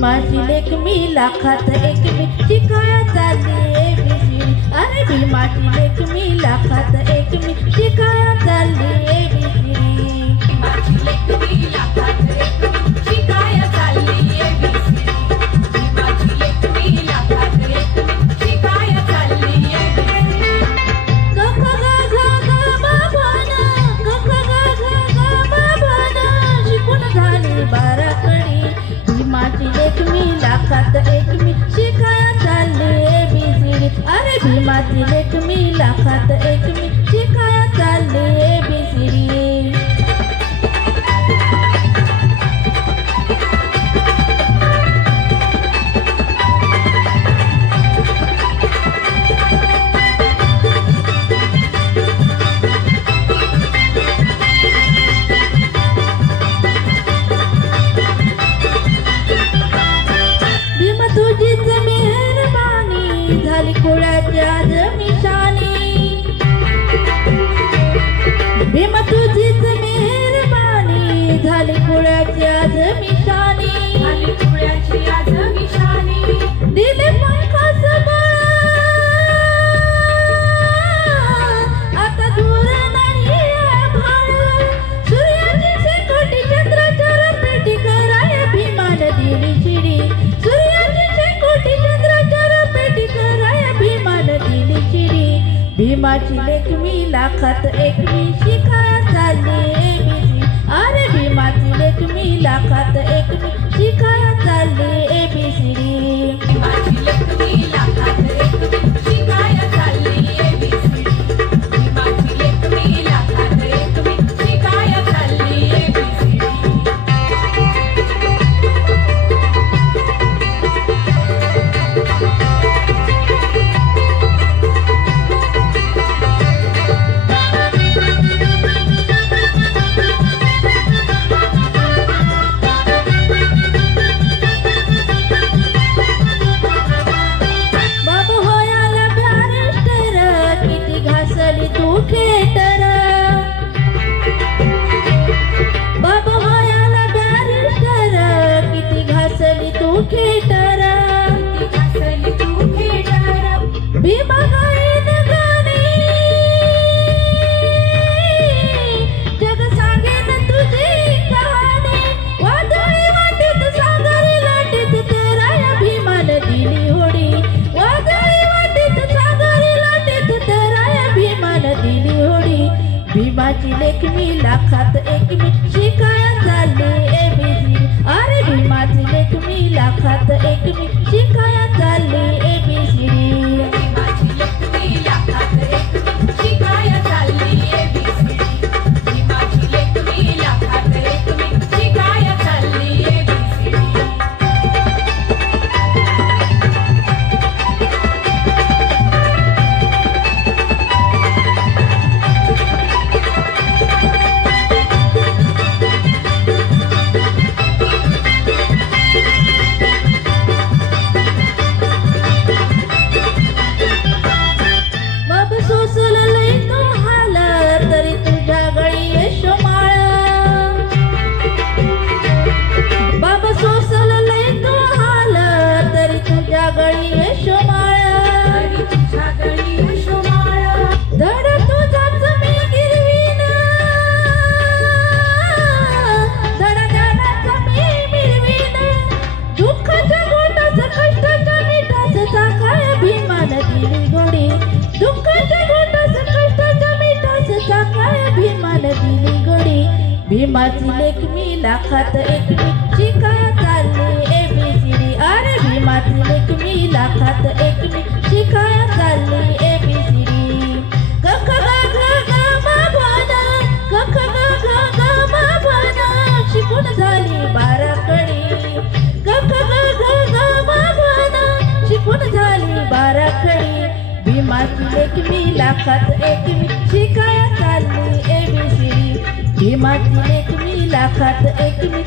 भीमाची लेक मी लाखात एक मी शिकाया चालली ABCD. अरे भीमाची लेक मी लाखात एक मी शिकाया चालली ABCD. भीमाची लेक मी लाखात एक मी शिकाया चालली ABCD. भीमाची लेक मी लाखात एक मी शिकाया चालली ABCD. ग ख ग घ ग म भ न ग ख ग घ ग म भ न शिकून झाली बाराखडी. भीमाची लेक मी लाखात एक मी शिकाया चालली ABCD. अरे भीमाची लेक मी लाखात एक मी शिकाया चालली ABCD. भीमा तुझीच मेहरबानी झाली खोळ्याची आज मिशानी. भीमा तुझीच मेहरबानी झाली खोळ्याची आज मिशानी. झाली खोळ्याची आज मिशानी. दिले पंखास बळ आता दूर नाही आभाळ. सूर्याची शेकोटी चंद्राच्या पेटी कराय भीमान दिली चिडी. सूर्याची शेकोटी चंद्राच्या पेटी कराय भीमान दिली चिडी. भीमाची लेक मी लाखात एक मी शिकाया चालली ABCD. अरे भीमाची लेक मी लाखात एक मी शिकाया चालली ABCD. भीमाची लेक मी लाखात एक मी शिकाया चालली ABCD. भीमाची लेक मी लाखात एक मी शिकाया चालली ABCD. बाबा होयाला बॅरिस्टर किती घासली तू खेटर. बाबा होयाला बॅरिस्टर किती घासली तू खेटर. ती घासली तू खेटर. भीमा गाईन गाणी जग सांगेन तुझी कहाणी. वादळी वाटेत सागरी लाटेत तेराया भीमान दिली होडी. वादळी वाटेत सागरी लाटेत तेराया भीमान दिली होडी. भीमाची लेक मी लाखात एक मी शिकाया चालली ABCD. अरे भीमाची लेक मी लाखात एक मी शिकाया चालली ABCD. भीमाची लेक मी लाखात एक मी शिकाया चालली ABCD. भीमाची लेक मी लाखात एक मी शिकाया चालली ABCD. बाबा सोसल लई तो हाल तरी तुझ्या गळी यशोमाळ. बाबा सोसल लई तो हाल तरी तुझ्या गळी यशोमाळ. तरी तुझ्या गळी यशोमाळ. धड तुझाच मी गिरवीन धड धडाचा मी मिरवीन. दुःखाच्या गोटास कष्टाच्या मिठास चाकाय भीमान दिली गोडी. दुःखाच्या गोटास कष्टाच्या मिठास चाकाय भीमान दिली गोडी. भीमाची लेक मी लाखात एक मी शिकाया चालली ABCD. अरे भीमाची लेक मी लाखात एक मी शिकाया चालली ABCD. ग ख ग घ ग म भ न ग ख ग घ ग म भ न शिकून झाली बाराखडी. ग ख ग घ ग म भ न शिकून झाली बाराखडी. भीमाची लेक मी लाखात एक मी शिकाया चालली ABCD. भीमाची लेक मी लाखात एक मी